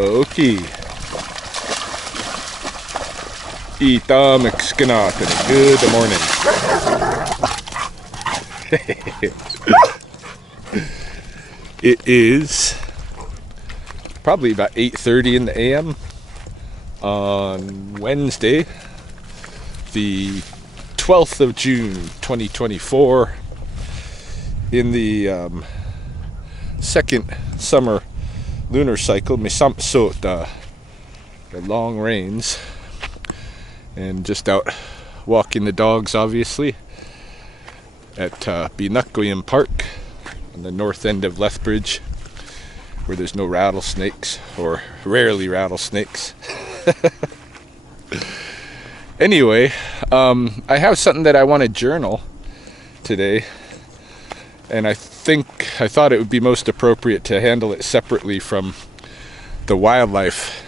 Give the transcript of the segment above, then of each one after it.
Okay. Ita Mexicanat and good morning. It is probably about 8:30 in the AM on Wednesday, the 12th of June 2024, in the second summer lunar cycle. The long rains, and just out walking the dogs, obviously, at Binukgoyim Park on the north end of Lethbridge, where there's no rattlesnakes, or rarely rattlesnakes. Anyway, I have something that I want to journal today, and I thought it would be most appropriate to handle it separately from the wildlife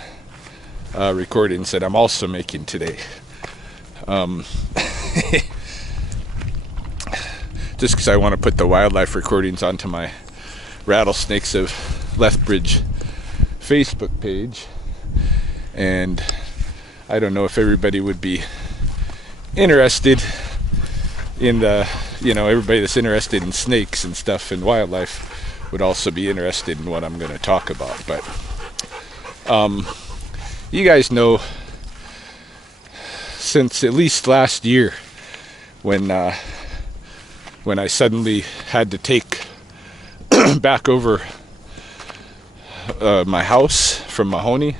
recordings that I'm also making today. Just because I want to put the wildlife recordings onto my Rattlesnakes of Lethbridge Facebook page, and I don't know if everybody would be interested in everybody that's interested in snakes and stuff and wildlife would also be interested in what I'm going to talk about. But you guys know, since at least last year, when I suddenly had to take back over my house from Mahoney,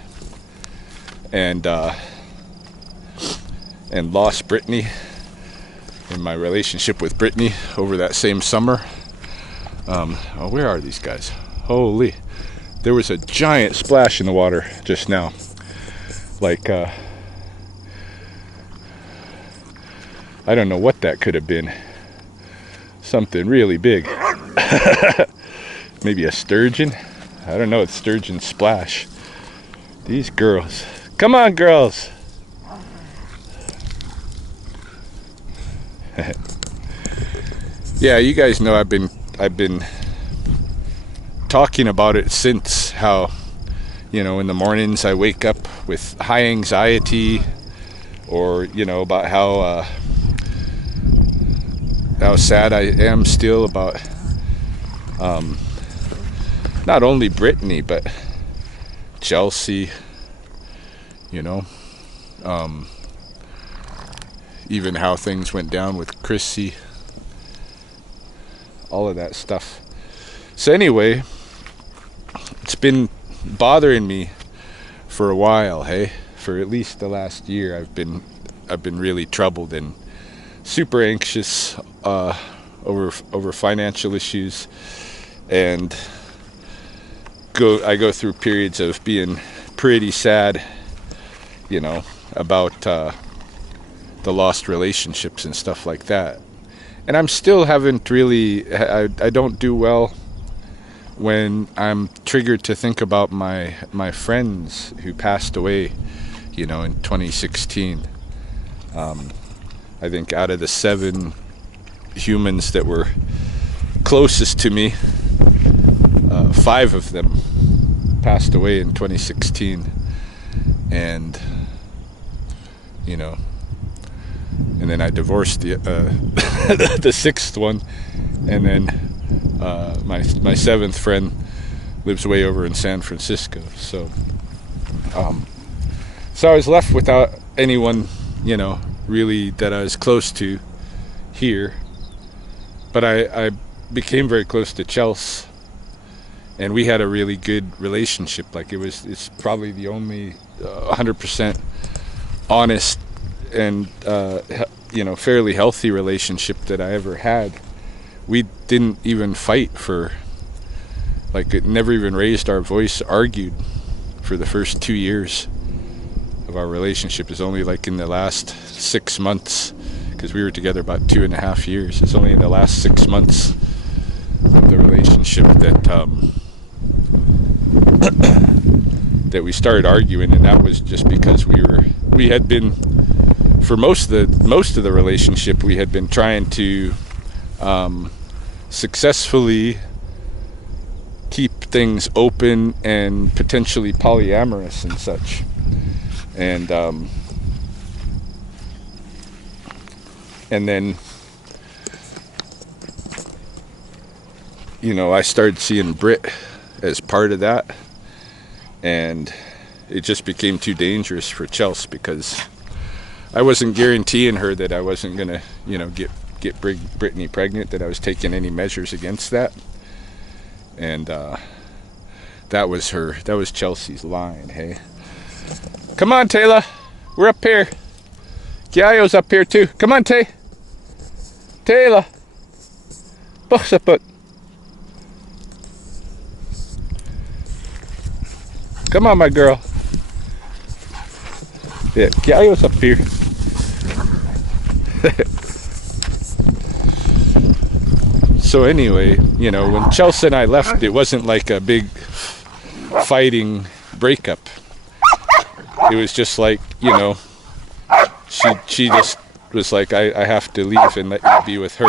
and lost Brittany and my relationship with Brittany over that same summer. Where are these guys? Holy, there was a giant splash in the water just now, like I don't know what that could have been. Something really big. Maybe a sturgeon? I don't know, it's sturgeon splash. These girls. Come on, girls. Yeah, you guys know I've been talking about it since, how, in the mornings I wake up with high anxiety, or, about how sad I am still about not only Brittany but Chelsea, even how things went down with Chrissy, all of that stuff. So anyway, it's been bothering me for a while, for at least the last year. I've been really troubled and super anxious over financial issues, and I go through periods of being pretty sad, about the lost relationships and stuff like that. And I'm still haven't really, I don't do well when I'm triggered to think about my friends who passed away, in 2016. I think out of the 7 humans that were closest to me, 5 of them passed away in 2016, and and then I divorced the the 6th one, and then my 7th friend lives way over in San Francisco. So I was left without anyone, really that I was close to here. But I became very close to Chelsea, and we had a really good relationship. Like, it's probably the only 100% honest and fairly healthy relationship that I ever had. We didn't even fight it never even raised our voice, argued for the first 2 years of our relationship. Is only like in the last 6 months, because we were together about 2.5 years. It's only in the last 6 months of the relationship that that we started arguing, and that was just because we had been, for most of the relationship, we had been trying to successfully keep things open and potentially polyamorous and such. And then, you know, I started seeing Brit as part of that, and it just became too dangerous for Chelsea, because I wasn't guaranteeing her that I wasn't gonna, you know, get Brittany pregnant, that I was taking any measures against that. And that was Chelsea's line. Hey, come on, Taylor, we're up here. Kiayo's up here too. Come on, Taylor, boss up it. Come on, my girl. Yeah, Kiayo's up here. So anyway, you know, when Chelsea and I left, it wasn't like a big fighting breakup. It was just like, you know, she just was like, I have to leave and let you be with her.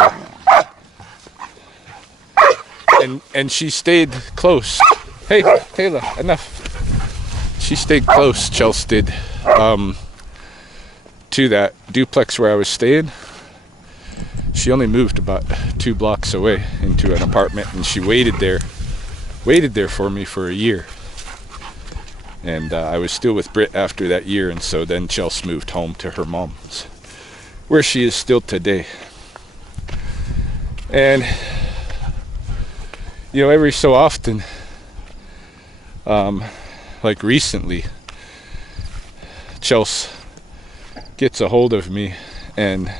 And she stayed close. Hey, Taylor, enough. She stayed close, Chelsea did, to that duplex where I was staying. She only moved about 2 blocks away into an apartment, and she waited there for me for a year. And I was still with Britt after that year, and so then Chelsea moved home to her mom's, where she is still today. And, you know, every so often, like recently, Chelsea gets a hold of me, and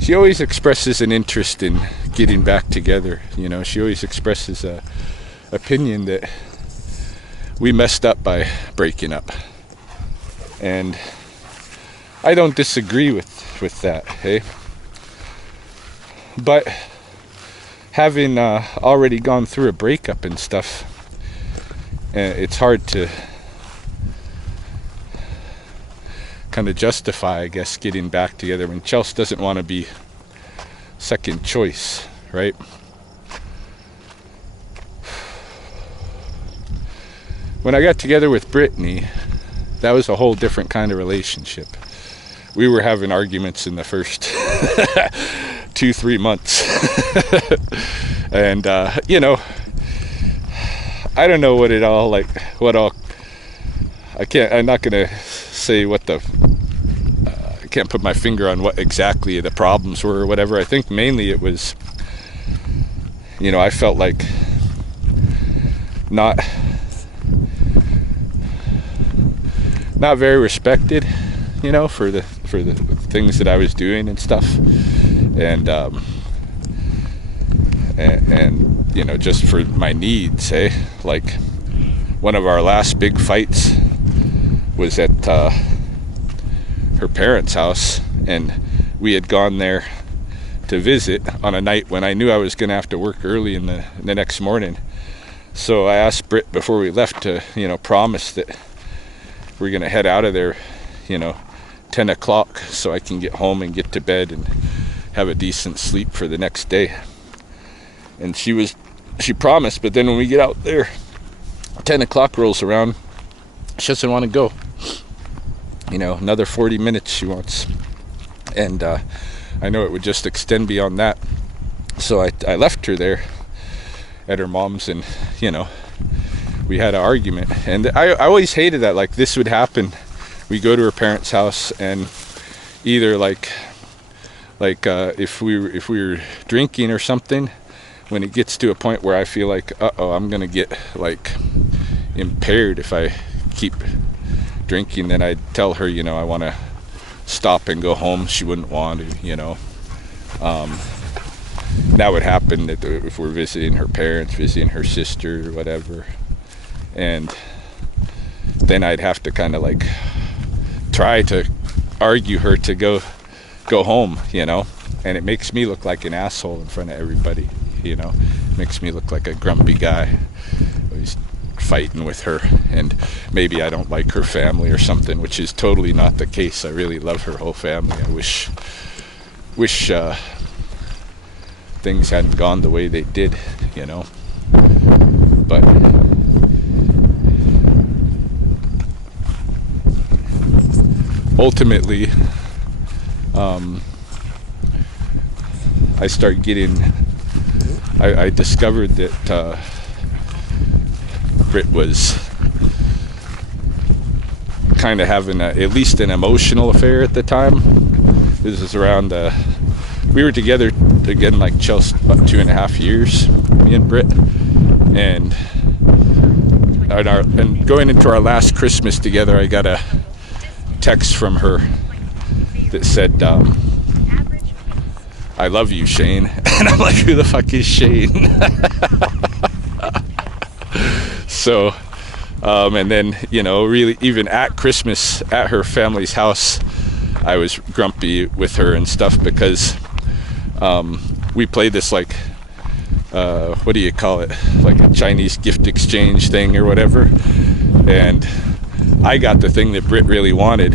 she always expresses an interest in getting back together. You know, she always expresses a opinion that we messed up by breaking up. And I don't disagree with that, hey? But having already gone through a breakup and stuff, it's hard to kind of justify, I guess, getting back together when Chelsea doesn't want to be second choice, right? When I got together with Brittany, that was a whole different kind of relationship. We were having arguments in the first 2-3 months. And you know, I don't know I'm not gonna say what I can't put my finger on what exactly the problems were or whatever. I think mainly it was, you know, I felt like not very respected, you know, for the things that I was doing and stuff. And you know, just for my needs, like one of our last big fights was at her parents' house, and we had gone there to visit on a night when I knew I was going to have to work early in the next morning. So I asked Britt before we left to, you know, promise that we're going to head out of there, you know, 10 o'clock, so I can get home and get to bed and have a decent sleep for the next day. And she promised, but then when we get out there, 10 o'clock rolls around, she doesn't want to go. You know, another 40 minutes she wants. And I know it would just extend beyond that. So I left her there at her mom's, and, you know, we had an argument. And I always hated that. Like, this would happen. We go to her parents' house, and either like if we were drinking or something, when it gets to a point where I feel like, I'm gonna get like impaired if I keep drinking, then I'd tell her, you know, I want to stop and go home. She wouldn't want to, you know. That would happen if we're visiting her parents, visiting her sister or whatever. And then I'd have to kind of like try to argue her to go home, you know. And it makes me look like an asshole in front of everybody, you know. It makes me look like a grumpy guy who's fighting with her, and maybe I don't like her family or something, which is totally not the case. I really love her whole family. I wish things hadn't gone the way they did, you know. But ultimately, I discovered that Britt was kind of having at least an emotional affair at the time. This is around, we were together again, like Chelsea, about 2.5 years, me and Britt, and going into our last Christmas together, I got a text from her that said, "I love you, Shane." And I'm like, who the fuck is Shane? So, and then, you know, really, even at Christmas at her family's house, I was grumpy with her and stuff because we played this, like, what do you call it? Like a Chinese gift exchange thing or whatever. And I got the thing that Britt really wanted.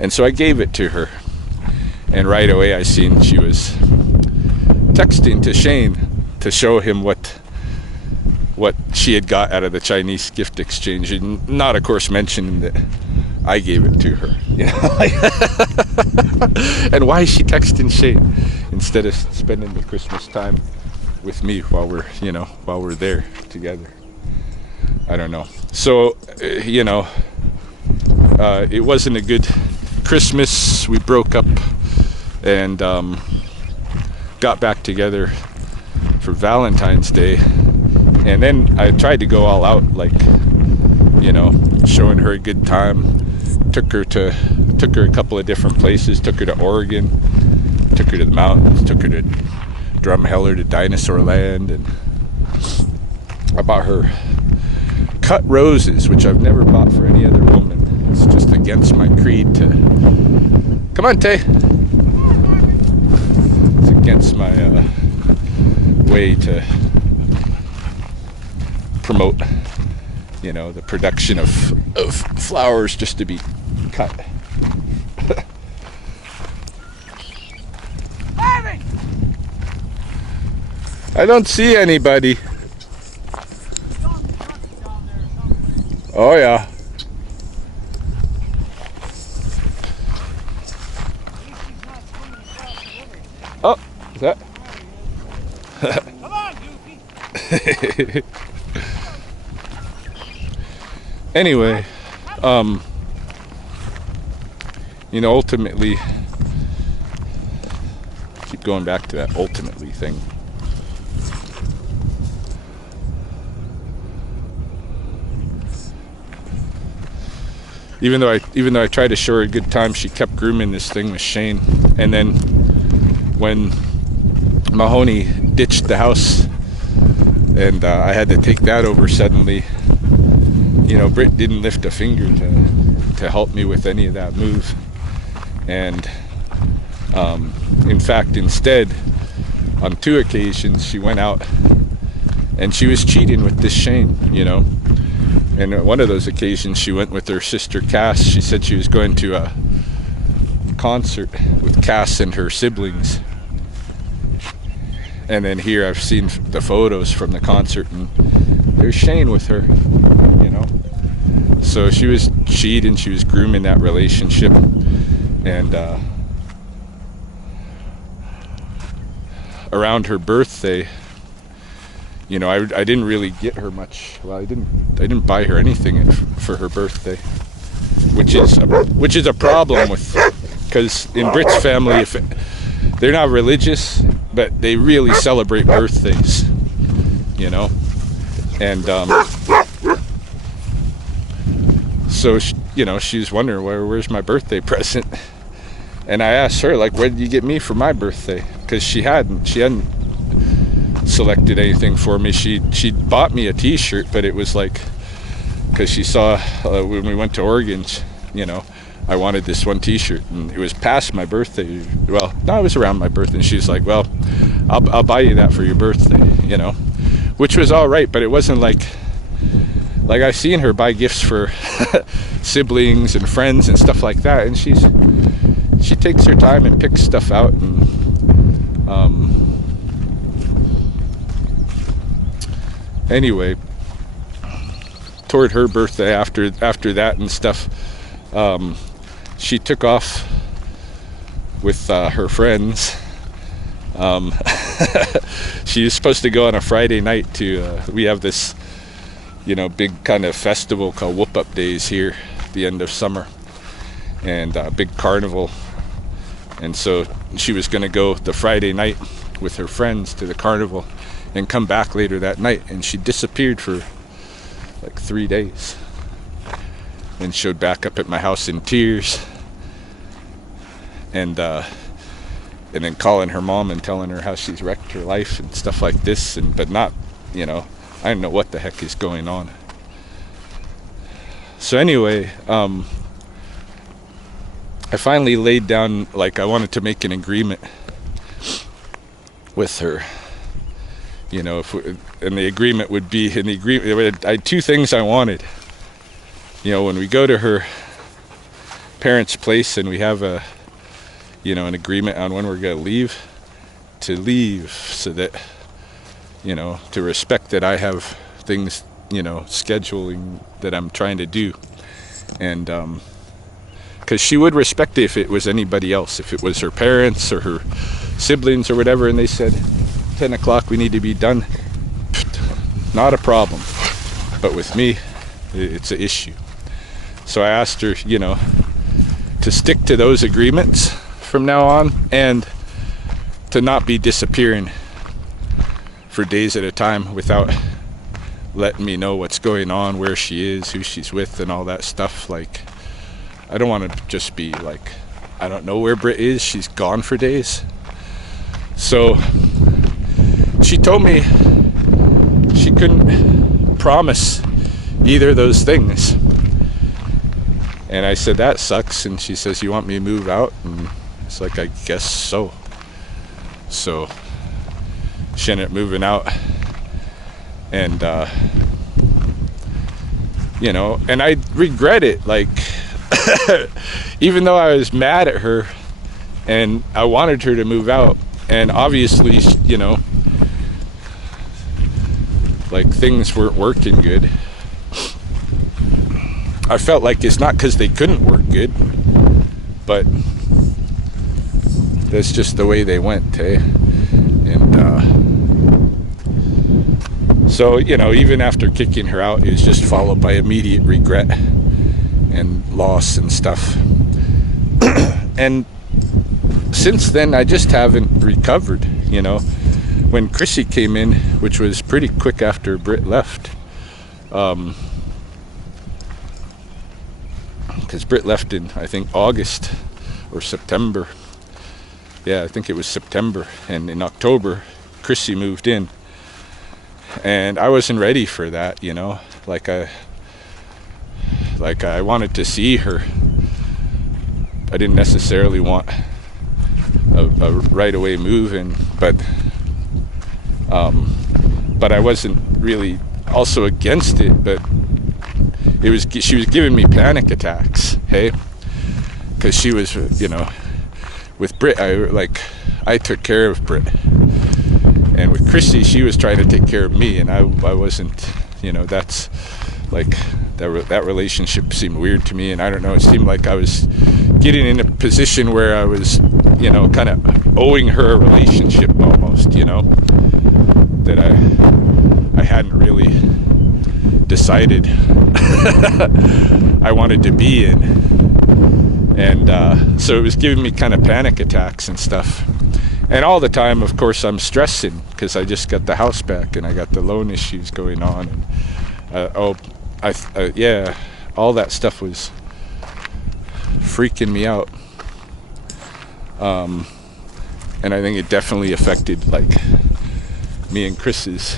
And so I gave it to her. And right away I seen she was texting to Shane to show him what she had got out of the Chinese gift exchange, and not, of course, mentioning that I gave it to her, you know. And why is she texting Shane instead of spending the Christmas time with me while we're there together? I don't know. So, you know, it wasn't a good Christmas. We broke up and got back together for Valentine's Day. And then I tried to go all out, like, you know, showing her a good time. Took her a couple of different places. Took her to Oregon. Took her to the mountains. Took her to Drumheller, to Dinosaur Land. And I bought her cut roses, which I've never bought for any other woman. It's just against my creed to... Come on, Tay. It's against my way to promote, you know, the production of flowers just to be cut. I don't see anybody. Oh yeah. Oh, is that? Come on, Goofy. Anyway, you know, ultimately, keep going back to that ultimately thing. Even though I tried to show her a good time, she kept grooming this thing with Shane. And then when Mahoney ditched the house and I had to take that over suddenly, you know, Britt didn't lift a finger to help me with any of that move. And in fact, instead, on 2 occasions, she went out and she was cheating with this Shane, you know. And at one of those occasions, she went with her sister Cass. She said she was going to a concert with Cass and her siblings. And then here I've seen the photos from the concert, and there's Shane with her, you know. So she was cheating, she was grooming that relationship. And around her birthday, you know, I didn't really get her much. Well, I didn't buy her anything for her birthday, which is a problem with, because in Britt's family, they're not religious, but they really celebrate birthdays, you know. And so you know, she's wondering where's my birthday present, and I asked her, like, what did you get me for my birthday? Because she hadn't selected anything for me. She bought me a t-shirt, but it was like, because she saw when we went to Oregon, you know, I wanted this one t-shirt, and it was past my birthday. Well, no, it was around my birthday, and she's like, well, I'll buy you that for your birthday, you know, which was all right, but it wasn't like I've seen her buy gifts for siblings and friends and stuff like that, and she takes her time and picks stuff out, and Anyway, toward her birthday, after that and stuff, she took off with her friends. She was supposed to go on a Friday night to we have this, big kind of festival called Whoop Up Days here at the end of summer, and a big carnival. And so she was going to go the Friday night with her friends to the carnival and come back later that night. And she disappeared for like 3 days and showed back up at my house in tears, and then calling her mom and telling her how she's wrecked her life and stuff like this, but not, I don't know what the heck is going on. So anyway, I finally laid down, I wanted to make an agreement with her, and the agreement would be, I had 2 things I wanted. When we go to her parents' place and we have an agreement on when we're going to leave, so that, to respect that I have things, scheduling that I'm trying to do. And, because she would respect it if it was anybody else, if it was her parents or her siblings or whatever, and they said 10 o'clock we need to be done, not a problem. But with me, it's an issue. So I asked her, to stick to those agreements from now on, and to not be disappearing for days at a time without letting me know what's going on, where she is, who she's with, and all that stuff. I don't want to just be I don't know where Britt is, she's gone for days. So she told me she couldn't promise either of those things. And I said, that sucks. And she says, you want me to move out? And it's I guess so. So she ended up moving out. And, and I regret it. Even though I was mad at her and I wanted her to move out, and obviously, things weren't working good. I felt like it's not because they couldn't work good, but that's just the way they went, hey? And so, even after kicking her out, it was just followed by immediate regret and loss and stuff. And since then, I just haven't recovered, When Chrissy came in, which was pretty quick after Britt left, because Britt left in, I think, August or September. Yeah, I think it was September. And in October, Chrissy moved in. And I wasn't ready for that, I wanted to see her. I didn't necessarily want a right away move in, but I wasn't really also against it, but she was giving me panic attacks, hey? Because she was, with Britt, I took care of Britt. And with Chrissy, she was trying to take care of me, and I wasn't, that's that relationship seemed weird to me, and I don't know, it seemed like I was getting in a position where I was, kind of owing her a relationship almost, that I hadn't really decided I wanted to be in. And so it was giving me kind of panic attacks and stuff. And all the time, of course, I'm stressing because I just got the house back and I got the loan issues going on. And all that stuff was freaking me out. And I think it definitely affected me and Chris's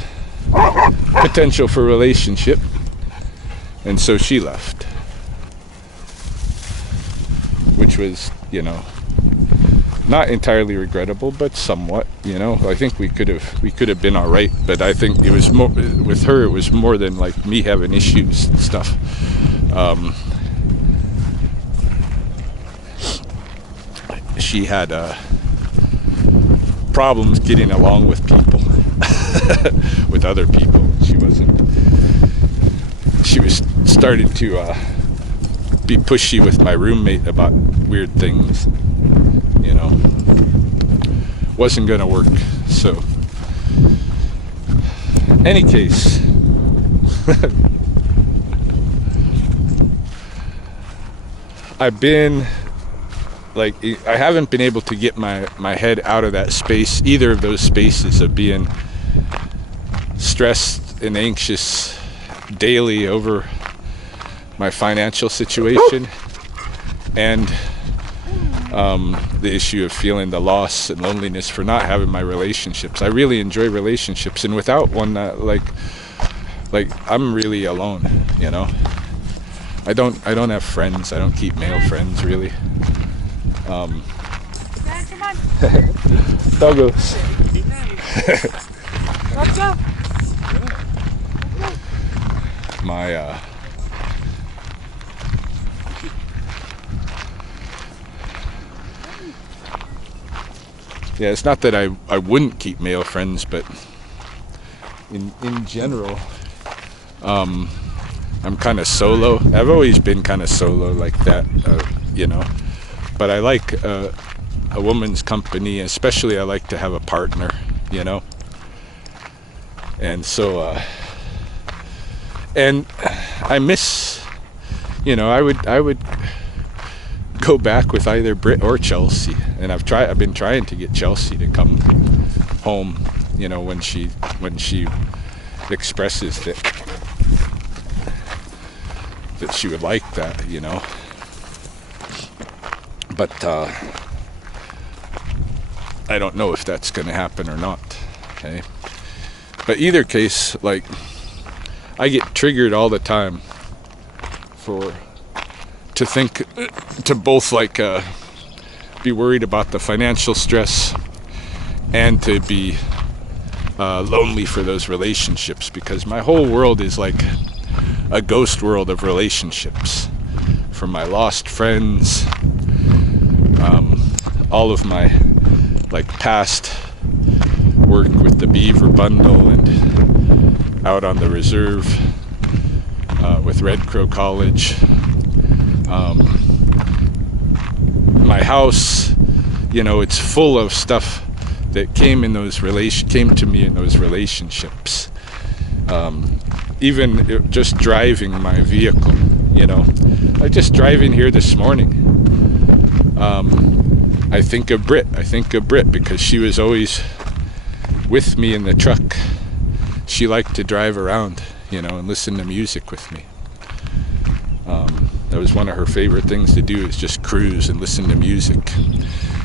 potential for relationship. And so she left, which was, not entirely regrettable, but somewhat, I think we could have been all right, but I think it was more with her, it was more than me having issues and stuff. She had problems getting along with people. with other people. She was starting to be pushy with my roommate about weird things, you know. Wasn't gonna work. So any case, I've been like, I haven't been able to get my head out of that space, either of those spaces of being stressed and anxious daily over my financial situation and the issue of feeling the loss and loneliness for not having my relationships. I really enjoy relationships, and without one, like I'm really alone, you know. I don't have friends. I don't keep male friends really. Doggos. What's up? My yeah, it's not that I wouldn't keep male friends, but in general, I'm kind of solo. I've always been kind of solo like that, you know. But I like a woman's company, especially I like to have a partner, you know. And so, and I miss, you know, I would go back with either Britt or Chelsea, and I've been trying to get Chelsea to come home, you know, when she expresses that she would like that, you know. But I don't know if that's going to happen or not. Okay, but either case, like, I get triggered all the time to think, to both like be worried about the financial stress and to be lonely for those relationships, because my whole world is like a ghost world of relationships, from my lost friends, all of my like past work with the Beaver Bundle and out on the reserve with Red Crow College. My house, you know, it's full of stuff that came to me in those relationships. Even just driving my vehicle, you know, like just driving here this morning. I think of Britt because she was always with me in the truck. She liked to drive around, you know, and listen to music with me. That was one of her favorite things to do, is just cruise and listen to music.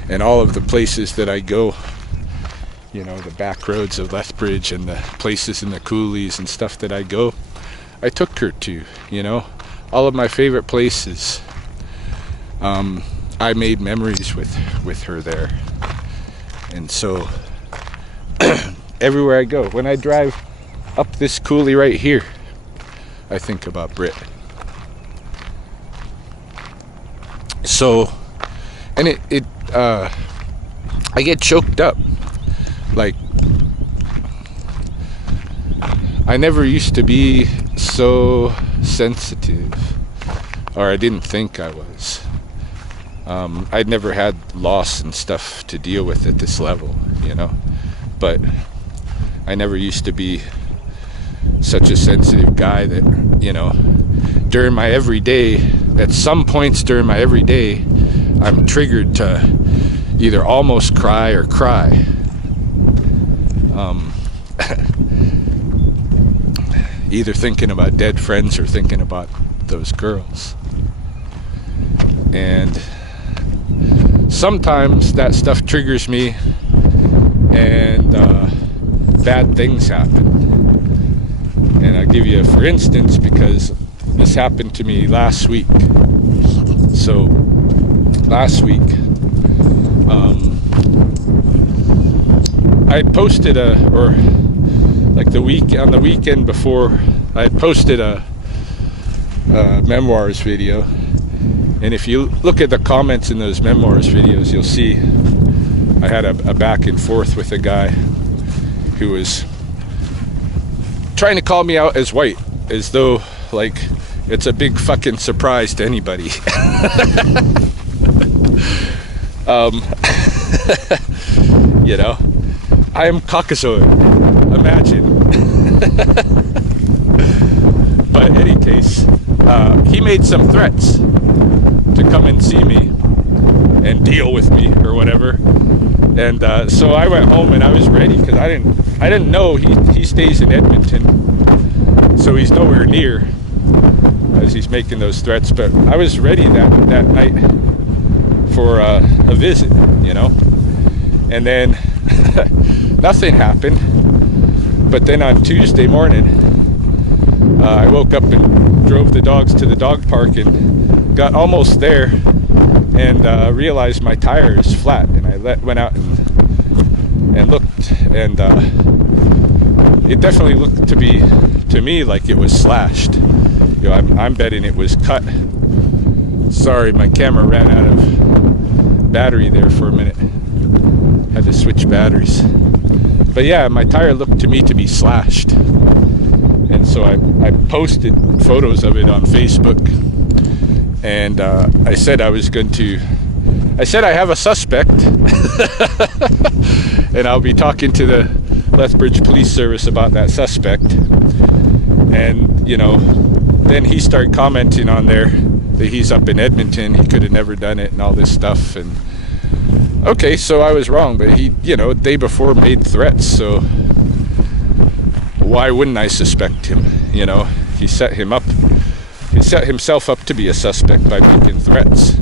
And all of the places that I go, you know, the back roads of Lethbridge and the places in the coulees and stuff that I go, I took her to, you know, all of my favorite places. I made memories with her there. And so everywhere I go, when I drive up this coulee right here, I think about Britt. So, and I get choked up. Like, I never used to be so sensitive, or I didn't think I was. I'd never had loss and stuff to deal with at this level, you know, but I never used to be such a sensitive guy that, you know, during my everyday, at some points during my everyday, I'm triggered to either almost cry or cry. Either thinking about dead friends or thinking about those girls. And sometimes that stuff triggers me and bad things happen. And I'll give you, for instance, because this happened to me last week. So last week, I posted on the weekend before, I had posted a memoirs video. And if you look at the comments in those memoirs videos, you'll see I had a back and forth with a guy who was trying to call me out as white, as though like it's a big fucking surprise to anybody. You know, I am Caucasoid. Imagine. But in any case, he made some threats to come and see me and deal with me or whatever. And so I went home and I was ready, because I didn't know he stays in Edmonton, so he's nowhere near as he's making those threats. But I was ready that night for a visit, you know. And then nothing happened. But then on Tuesday morning, I woke up and drove the dogs to the dog park and got almost there, and realized my tire is flat. And I went out and looked, and it definitely looked to me like it was slashed. You know, I'm betting it was cut. Sorry, my camera ran out of battery there for a minute. Had to switch batteries. But yeah, my tire looked to me to be slashed. And so I posted photos of it on Facebook. And I said I have a suspect. And I'll be talking to the Lethbridge Police Service about that suspect. And, you know, then he started commenting on there that he's up in Edmonton, he could have never done it and all this stuff. And okay, so I was wrong, but he, you know, day before made threats, so why wouldn't I suspect him? You know, he set himself up to be a suspect by making threats.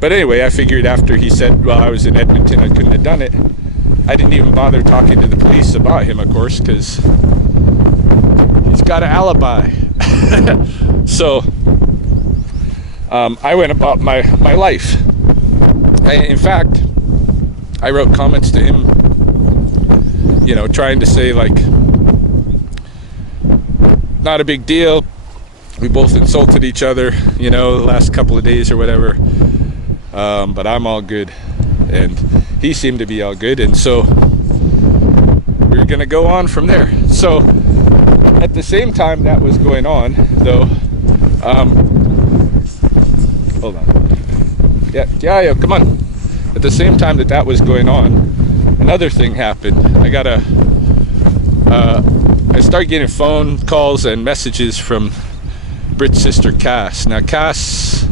But anyway, I figured after he said, well, I was in Edmonton, I couldn't have done it, I didn't even bother talking to the police about him, of course, because he's got an alibi. So I went about my life. In fact, I wrote comments to him, you know, trying to say, like, not a big deal. We both insulted each other, you know, the last couple of days or whatever. But I'm all good. And he seemed to be all good. And so we were going to go on from there. So at the same time that was going on, though, hold on. Yeah, come on. At the same time that was going on, another thing happened. I started getting phone calls and messages from Britt's sister Cass. Now Cass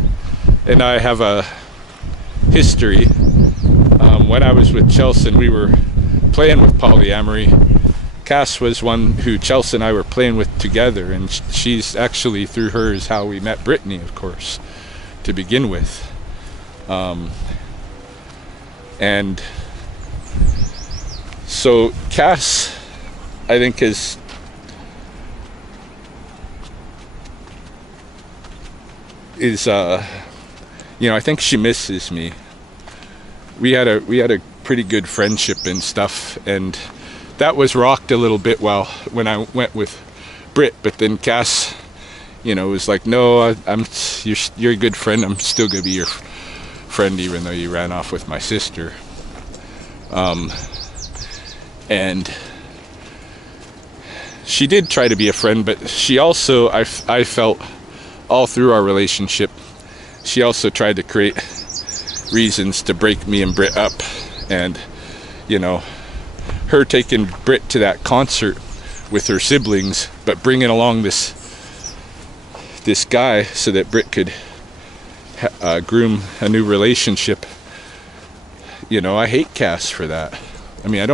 and I have a history. When I was with Chelsea, we were playing with polyamory. Cass was one who Chelsea and I were playing with together, and she's actually, through her is how we met Brittany, of course, to begin with. And so Cass, I think, is you know, I think she misses me. We had a pretty good friendship and stuff, and that was rocked a little bit when I went with Britt. But then Cass, you know, was like, no, you're a good friend, I'm still gonna be your friend even though you ran off with my sister. And she did try to be a friend, but she also, I felt all through our relationship, she also tried to create reasons to break me and Britt up. And, you know, her taking Britt to that concert with her siblings, but bringing along this guy so that Britt could groom a new relationship. You know, I hate Cass for that. I mean, I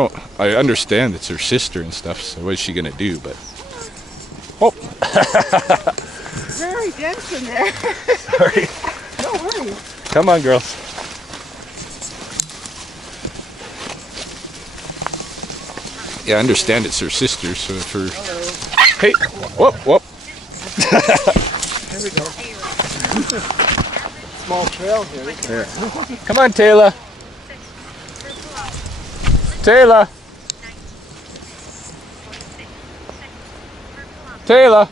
understand it's her sister and stuff, so what is she gonna do? But very dense in there. Sorry. No worries. Come on, girls. Yeah, I understand it's her sister, so if her... Hello. Hey, whoop. Here we go. Small trail here. Yeah. Come on, Taylor. Taylor. Taylor.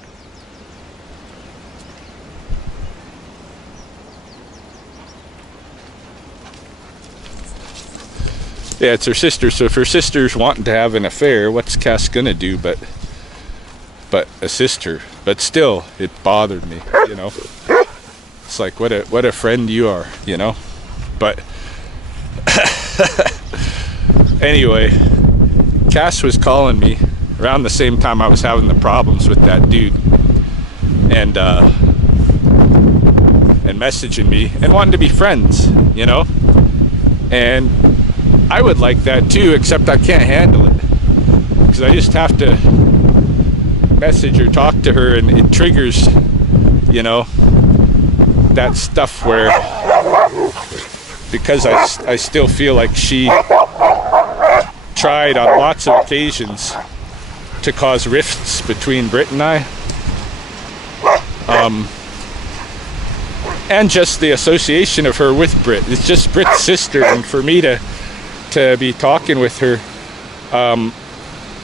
Yeah, it's her sister. So if her sister's wanting to have an affair, what's Cass gonna do but assist her? But still, it bothered me, you know. It's like, what a friend you are, you know. But anyway, Cass was calling me around the same time I was having the problems with that dude, and messaging me and wanting to be friends, you know. And I would like that too, except I can't handle it because I just have to message or talk to her, and it triggers, you know, that stuff where, because I still feel like she tried on lots of occasions to cause rifts between Britt and I, and just the association of her with Britt. It's just Britt's sister, and for me to be talking with her,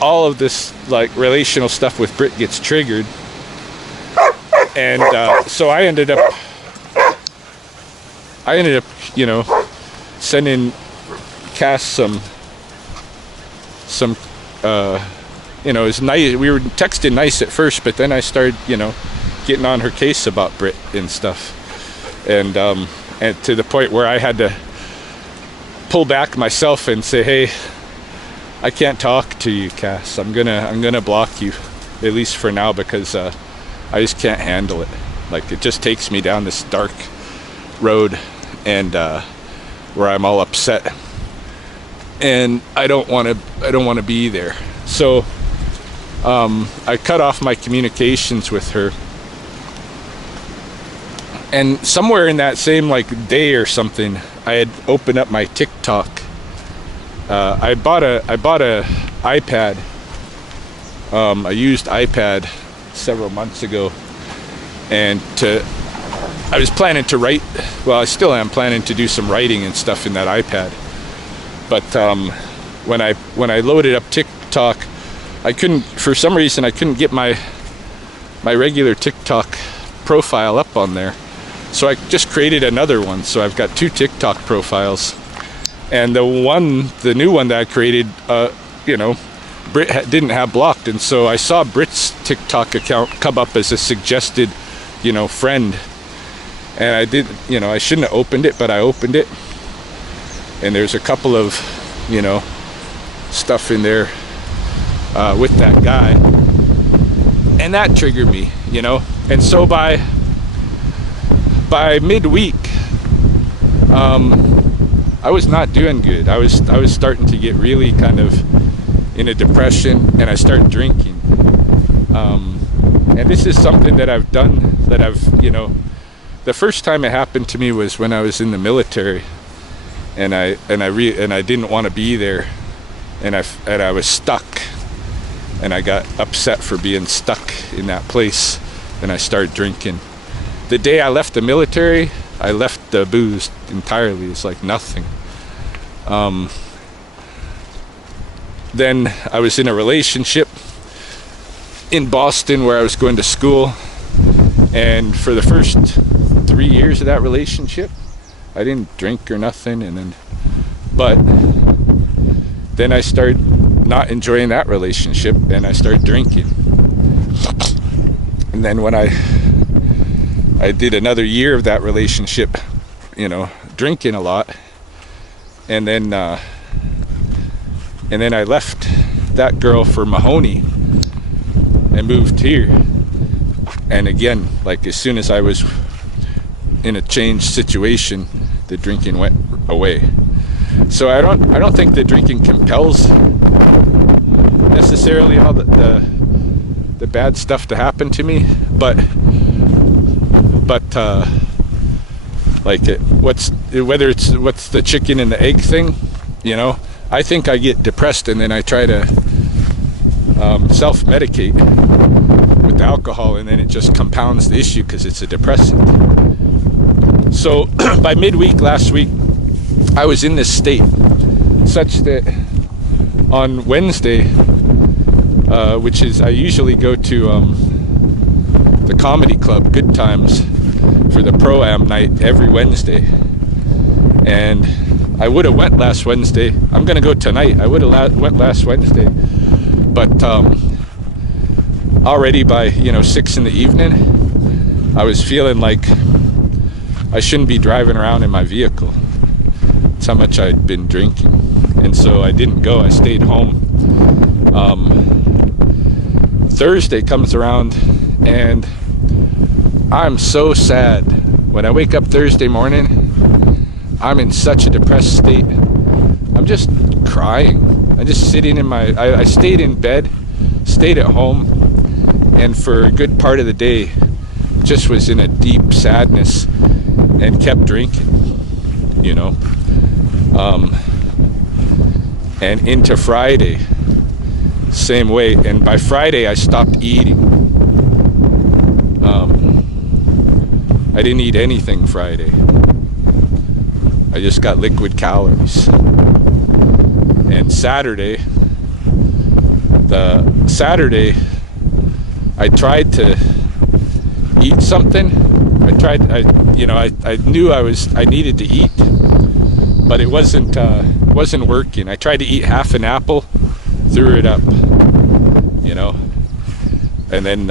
all of this like relational stuff with Britt gets triggered, and so I ended up, you know, sending Cass some you know, it's nice. We were texting nice at first, but then I started, you know, getting on her case about Britt and stuff, and to the point where I had to pull back myself and say, hey, I can't talk to you, Cass. I'm gonna block you, at least for now, because I just can't handle it. Like, it just takes me down this dark road, and where I'm all upset, and I don't want to be there. So I cut off my communications with her, and somewhere in that same like day or something, I had opened up my TikTok. I bought a iPad, a used iPad several months ago, and I was planning to write. Well, I still am planning to do some writing and stuff in that iPad. But when I loaded up TikTok, for some reason I couldn't get my regular TikTok profile up on there. So I just created another one. So I've got 2 TikTok profiles, and the new one that I created, you know, Britt didn't have blocked, and so I saw Britt's TikTok account come up as a suggested, you know, friend, and I did, you know, I shouldn't have opened it, but I opened it, and there's a couple of, you know, stuff in there with that guy, and that triggered me, you know. And so by midweek, I was not doing good. I was starting to get really kind of in a depression, and I started drinking. And this is something that I've done, that I've, you know, the first time it happened to me was when I was in the military, and I didn't want to be there, and I was stuck, and I got upset for being stuck in that place, and I started drinking. The day I left the military, I left the booze entirely. It's like nothing. Then I was in a relationship in Boston where I was going to school, and for the first 3 years of that relationship, I didn't drink or nothing, but then I started not enjoying that relationship, and I started drinking. And then when I did another year of that relationship, you know, drinking a lot, and then I left that girl for Mahoney and moved here. And again, like, as soon as I was in a changed situation, the drinking went away. So I don't think that drinking compels necessarily all the bad stuff to happen to me, but like, what's the chicken and the egg thing, you know? I think I get depressed, and then I try to self-medicate with alcohol, and then it just compounds the issue because it's a depressant. So by midweek last week, I was in this state such that on Wednesday, which is, I usually go to the comedy club, Good Times, for the Pro-Am night every Wednesday. And I would have went last Wednesday. I'm gonna go tonight. I would have went last Wednesday, but already by 6 in the evening, I was feeling like I shouldn't be driving around in my vehicle. That's how much I'd been drinking, and so I didn't go. I stayed home. Thursday comes around, and I'm so sad. When I wake up Thursday morning, I'm in such a depressed state. I'm just crying. I'm just sitting in I stayed in bed, stayed at home, and for a good part of the day, just was in a deep sadness and kept drinking, and into Friday, same way. And by Friday, I stopped eating. I didn't eat anything Friday. I just got liquid calories. And Saturday, I tried to eat something. I knew I needed to eat, but it wasn't working. I tried to eat half an apple, threw it up, and then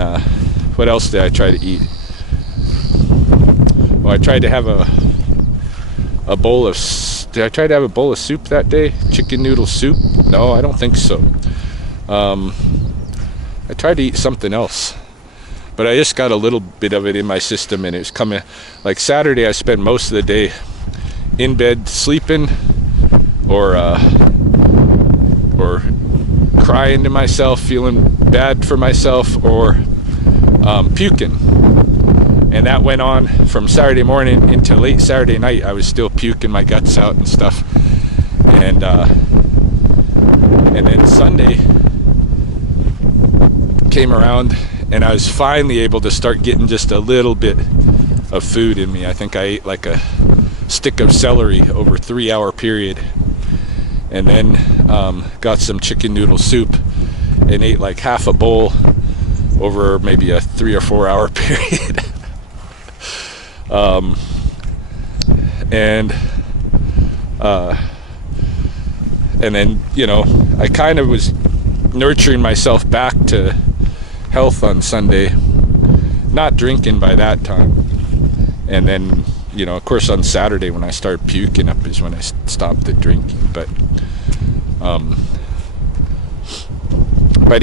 what else did I try to eat? Well, I tried to have a bowl of. Did I try to have a bowl of soup that day? Chicken noodle soup? No, I don't think so. I tried to eat something else, but I just got a little bit of it in my system, and it was coming. Like Saturday, I spent most of the day in bed sleeping, or crying to myself, feeling bad for myself, or puking. And that went on from Saturday morning into late Saturday night. I was still puking my guts out and stuff. And then Sunday came around, and I was finally able to start getting just a little bit of food in me. I think I ate like a stick of celery over a 3-hour period. And then got some chicken noodle soup and ate like half a bowl over maybe a 3 or 4 hour period. And then I kind of was nurturing myself back to health on Sunday, not drinking by that time. And then of course on Saturday when I started puking up is when I stopped the drinking. But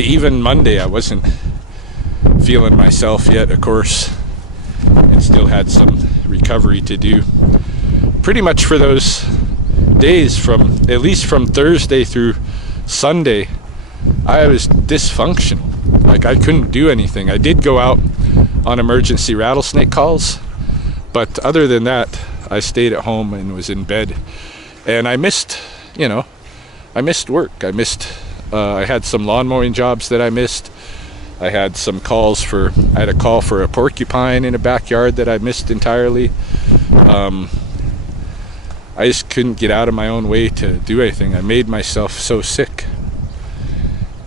even Monday I wasn't feeling myself yet, of course, and still had some recovery to do. Pretty much for those days, at least from Thursday through Sunday, I was dysfunctional. Like I couldn't do anything. I did go out on emergency rattlesnake calls, but other than that, I stayed at home and was in bed. And I missed work. I had some lawn mowing jobs that I missed. I had a call for a porcupine in a backyard that I missed entirely. I just couldn't get out of my own way to do anything. I made myself so sick.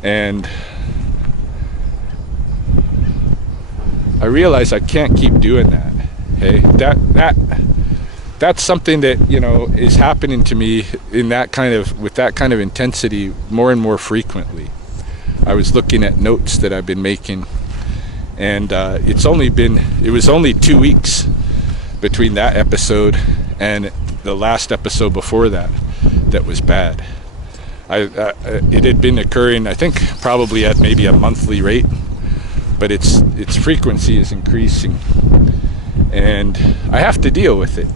And I realized I can't keep doing that. Hey, that's something that is happening to me with that kind of intensity more and more frequently. I was looking at notes that I've been making, and it was only 2 weeks between that episode and the last episode before that was bad. It had been occurring, I think, probably at maybe a monthly rate, but its frequency is increasing, and I have to deal with it.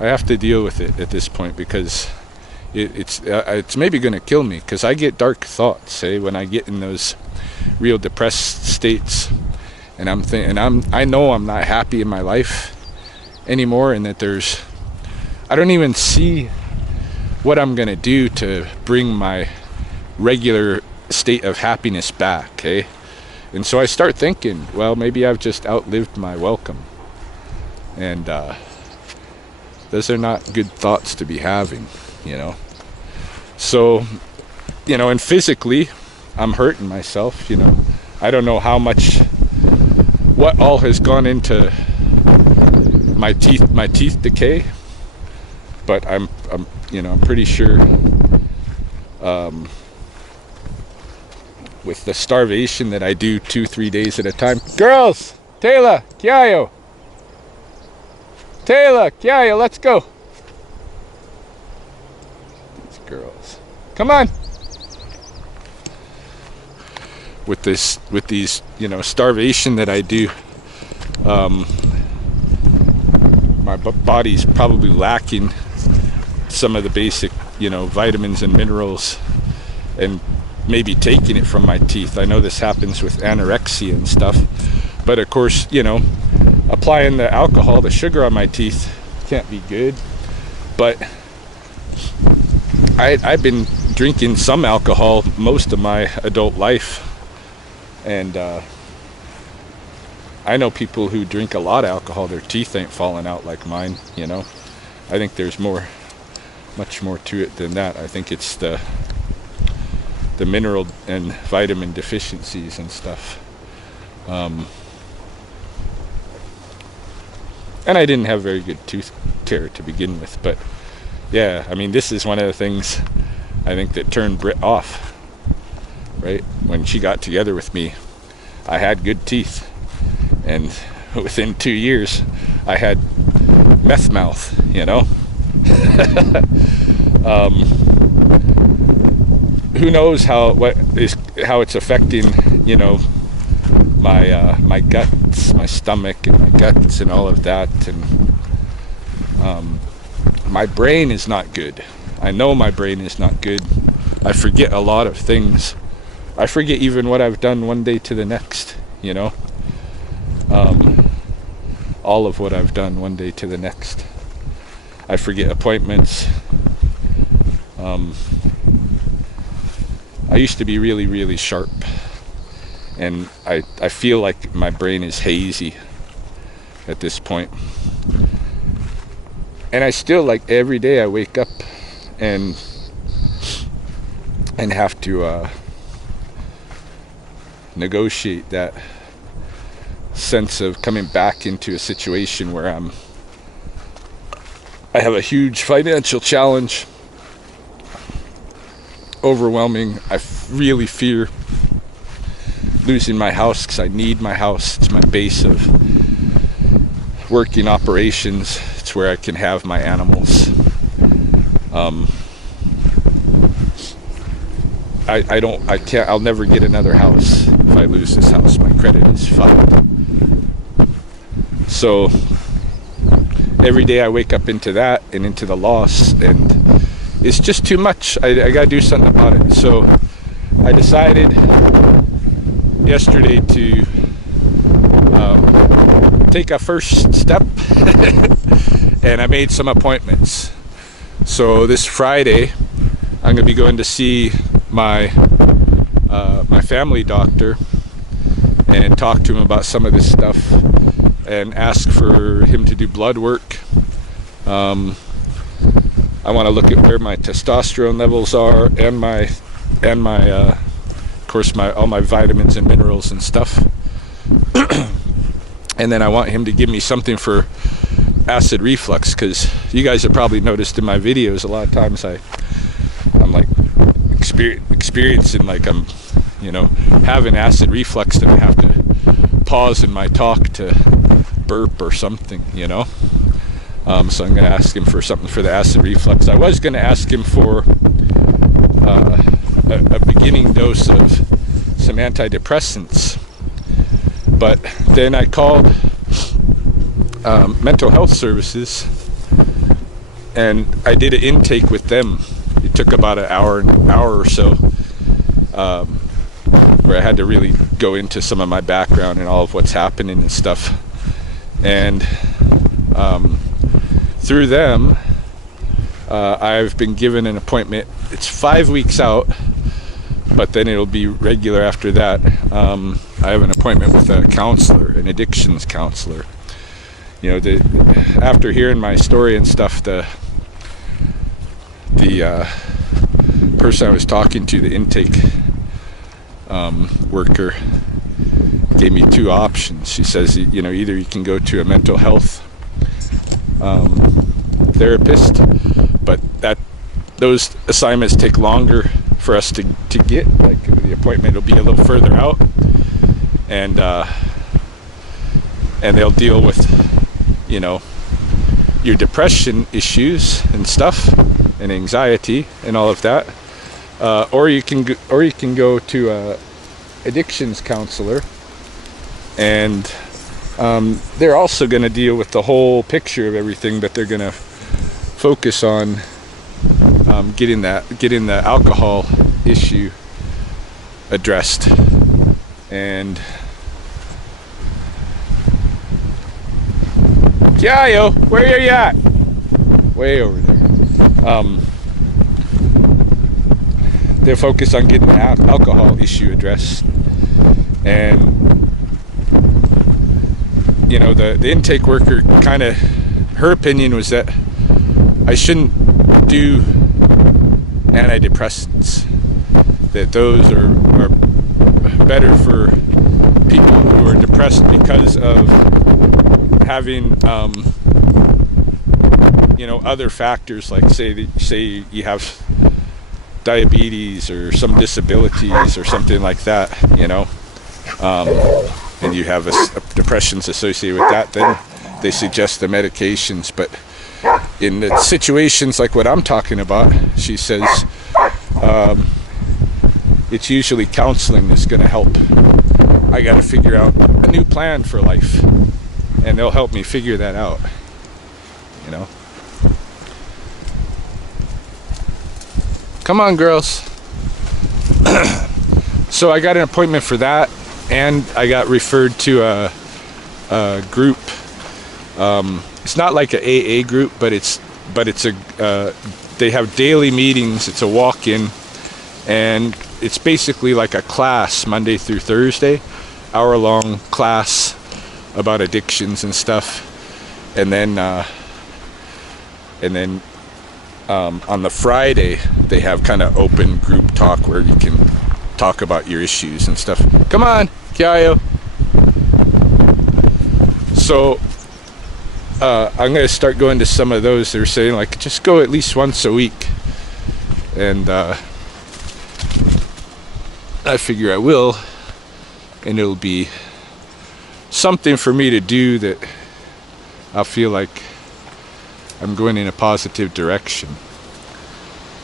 I have to deal with it at this point, because it's maybe going to kill me, because I get dark thoughts, when I get in those real depressed states, and I know I'm not happy in my life anymore, and that I don't even see what I'm going to do to bring my regular state of happiness back, And so I start thinking, well, maybe I've just outlived my welcome. And those are not good thoughts to be having, So, and physically, I'm hurting myself, I don't know what all has gone into my teeth decay. but I'm pretty sure with the starvation that I do 2-3 days at a time. Girls, Taylor, Kiayo, let's go. These girls, come on. With these starvation that I do, my body's probably lacking some of the basic vitamins and minerals, and maybe taking it from my teeth. I know this happens with anorexia and stuff, but of course, applying the alcohol, the sugar on my teeth can't be good. But I've been drinking some alcohol most of my adult life, and I know people who drink a lot of alcohol, their teeth ain't falling out like mine. I think there's much more to it than that. I think it's the mineral and vitamin deficiencies and stuff. And I didn't have very good tooth care to begin with, but yeah, I mean, this is one of the things I think that turned Britt off, right? When she got together with me, I had good teeth, and within 2 years I had meth mouth. Who knows how it's affecting my guts, my stomach and my guts and all of that, and my brain is not good. I know my brain is not good. I forget a lot of things. I forget even what I've done one day to the next, all of what I've done one day to the next. I forget appointments. I used to be really, really sharp, and I feel like my brain is hazy at this point. And I still, like, every day I wake up and have to negotiate that sense of coming back into a situation where I have a huge financial challenge, overwhelming. I really fear losing my house, because I need my house. It's my base of working operations. It's where I can have my animals. I'll never get another house if I lose this house. My credit is fucked. So every day I wake up into that and into the loss, and it's just too much. I gotta do something about it. So I decided yesterday to take a first step and I made some appointments. So this Friday I'm gonna be going to see my family doctor and talk to him about some of this stuff and ask for him to do blood work. I want to look at where my testosterone levels are, and of course all my vitamins and minerals and stuff. And then I want him to give me something for acid reflux, because you guys have probably noticed in my videos a lot of times I'm like experiencing, like, I'm having acid reflux, and I have to pause in my talk to burp or something, so I'm going to ask him for something for the acid reflux. I was going to ask him for a beginning dose of some antidepressants, but then I called mental health services, and I did an intake with them. It took about an hour or so, where I had to really go into some of my background and all of what's happening and stuff. And through them, I've been given an appointment. It's 5 weeks out, but then it'll be regular after that. I have an appointment with a counselor, an addictions counselor. After hearing my story and stuff, the person I was talking to, the intake worker, gave me two options. She says, either you can go to a mental health therapist, but those assignments take longer for us to get. Like the appointment will be a little further out, and they'll deal with, you know, your depression issues and stuff, and anxiety and all of that. Or you can go to a addictions counselor, and they're also going to deal with the whole picture of everything, but they're going to focus on getting the alcohol issue addressed. And Kiayo, where are you at? Way over there. They're focused on getting the alcohol issue addressed. And you know, the intake worker kind of, her opinion was that I shouldn't do antidepressants, that those are better for people who are depressed because of having you know, other factors, like say you have diabetes or some disabilities or something like that, you know, and you have a depressions associated with that, then they suggest the medications. But in the situations like what I'm talking about, she says it's usually counseling that's going to help. I got to figure out a new plan for life, and they'll help me figure that out, you know. Come on, girls. So I got an appointment for that, and I got referred to a group. It's not like an AA group, but it's a they have daily meetings. It's a walk-in, and it's basically like a class Monday through Thursday, hour-long class about addictions and stuff, and then on the Friday they have kind of open group talk where you can talk about your issues and stuff. Come on, Kiayo. So I'm going to start going to some of those. They're saying like just go at least once a week, and I figure I will, and it'll be something for me to do that I'll feel like I'm going in a positive direction.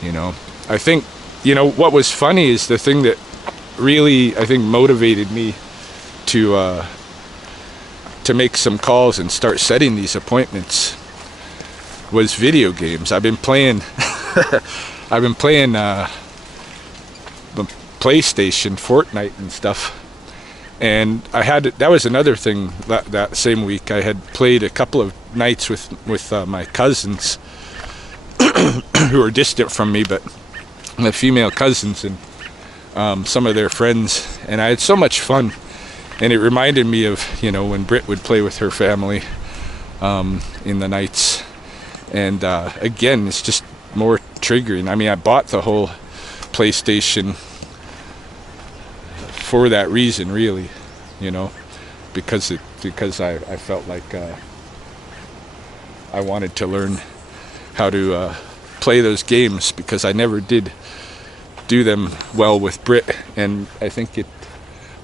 You know, I think, you know, what was funny is the thing that really, I think, motivated me to make some calls and start setting these appointments was video games. I've been playing the PlayStation, Fortnite and stuff. And that was another thing that same week. I had played a couple of nights with my cousins who are distant from me, but my female cousins and some of their friends, and I had so much fun. And it reminded me of, you know, when Britt would play with her family in the nights. And again, it's just more triggering. I mean, I bought the whole PlayStation for that reason, really, you know, because I felt like I wanted to learn how to play those games, because I never did do them well with Britt. And I think it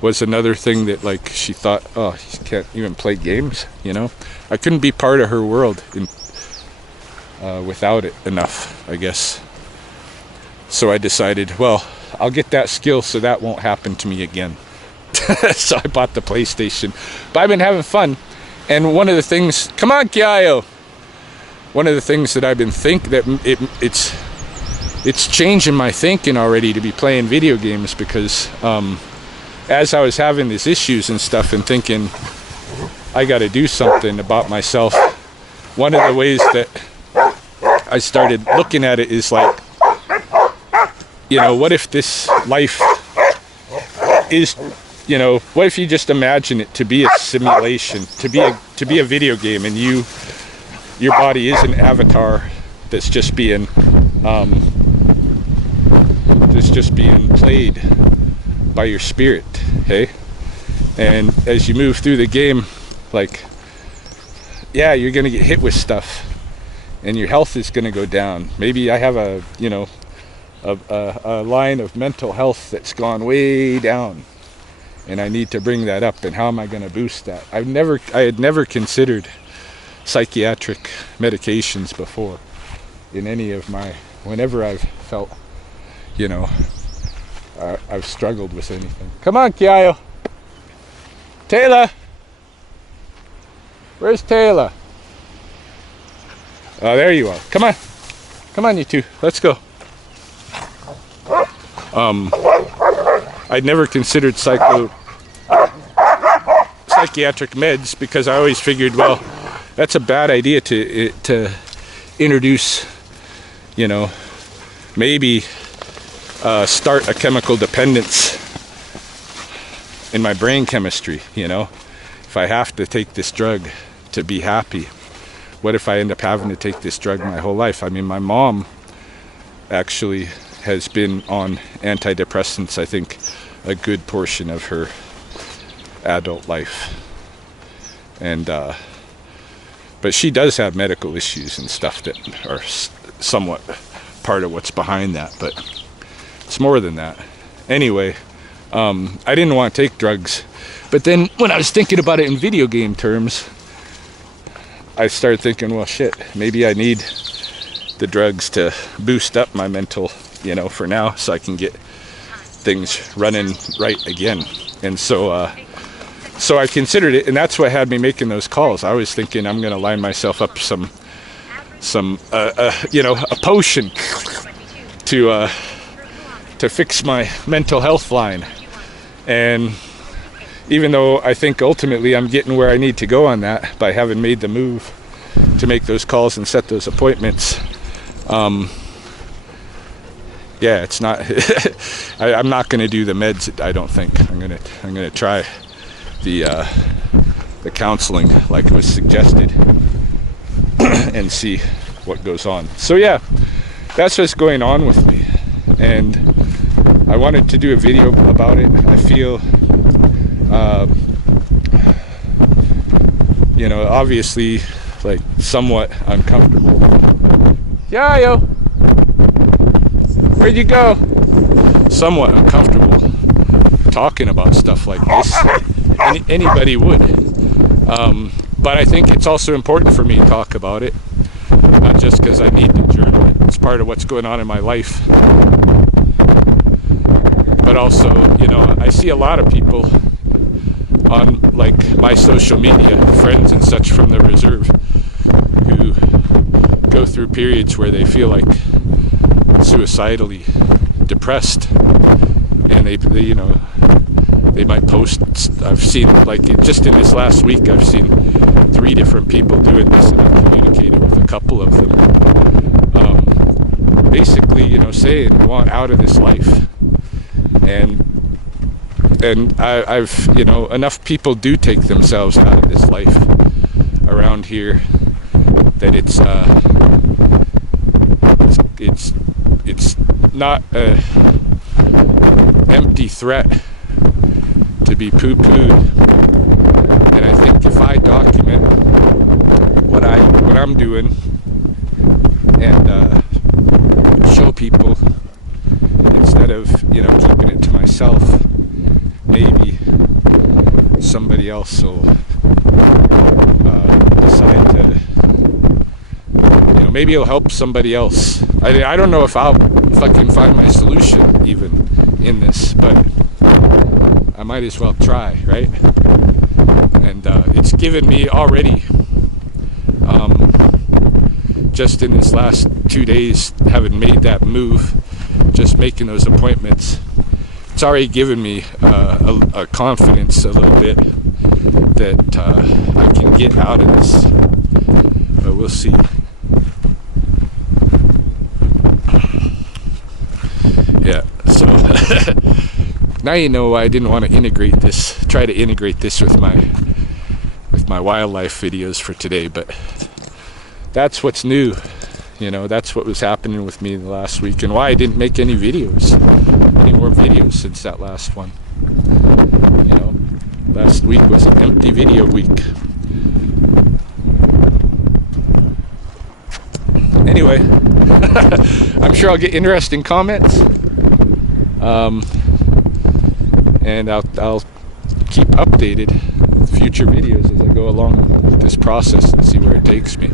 was another thing that, like, she thought, oh, you can't even play games, you know. I couldn't be part of her world without it enough, I guess. So I decided, well, I'll get that skill so that won't happen to me again. So I bought the PlayStation. But I've been having fun. And one of the things, come on, Kiayo. One of the things that I've been thinking, that it's changing my thinking already to be playing video games, because as I was having these issues and stuff and thinking I got to do something about myself, one of the ways that I started looking at it is like, you know, what if this life is, you know, what if you just imagine it to be a simulation, to be a video game, and your body is an avatar that's just being played by your spirit, hey? And as you move through the game, like, yeah, you're gonna get hit with stuff, and your health is going to go down. Maybe I have a line of mental health that's gone way down, and I need to bring that up. And how am I going to boost that? I had never considered psychiatric medications before in any of my, whenever I've felt, I've struggled with anything. Come on, Kiayo. Taylor. Where's Taylor? Oh, there you are. Come on. Come on, you two. Let's go. I'd never considered psychiatric meds because I always figured, well, that's a bad idea to introduce, maybe start a chemical dependence in my brain chemistry. If I have to take this drug to be happy, what if I end up having to take this drug my whole life? I mean, my mom actually has been on antidepressants, I think, a good portion of her adult life. And but she does have medical issues and stuff that are somewhat part of what's behind that, but it's more than that. Anyway, I didn't want to take drugs, but then when I was thinking about it in video game terms, I started thinking, well, shit, maybe I need the drugs to boost up my mental, for now, so I can get things running right again. And so I considered it, and that's what had me making those calls. I was thinking I'm going to line myself up some a potion to fix my mental health line. And even though I think ultimately I'm getting where I need to go on that by having made the move to make those calls and set those appointments, it's not. I'm not going to do the meds. I don't think I'm gonna try the counseling like it was suggested and see what goes on. So yeah, that's what's going on with me, and I wanted to do a video about it. I feel obviously like somewhat uncomfortable. Yayo, where'd you go? Somewhat uncomfortable talking about stuff like this. Anybody would. But I think it's also important for me to talk about it, not just because I need to journal it. It's part of what's going on in my life. But also, I see a lot of people on like my social media, friends and such from the reserve, who go through periods where they feel like suicidally depressed, and they might post. I've seen, like, just in this last week, I've seen 3 different people doing this, and I've communicated with a couple of them, basically saying we want out of this life. And I've enough people do take themselves out of this life around here that it's not a empty threat to be poo-pooed. And I think if I document what I'm doing and show people instead of keeping it to myself, maybe somebody else will decide to, maybe it'll help somebody else. I don't know if I can find my solution even in this, but I might as well try, right? And it's given me already, just in this last 2 days, having made that move, just making those appointments, it's already given me a confidence a little bit that I can get out of this, but we'll see. Yeah, so now you know why I didn't want to try to integrate this with my wildlife videos for today, but that's what's new. That's what was happening with me the last week, and why I didn't make any more videos since that last one. Last week was an empty video week. anyway, I'm sure I'll get interesting comments. And I'll keep updated with future videos as I go along with this process and see where it takes me.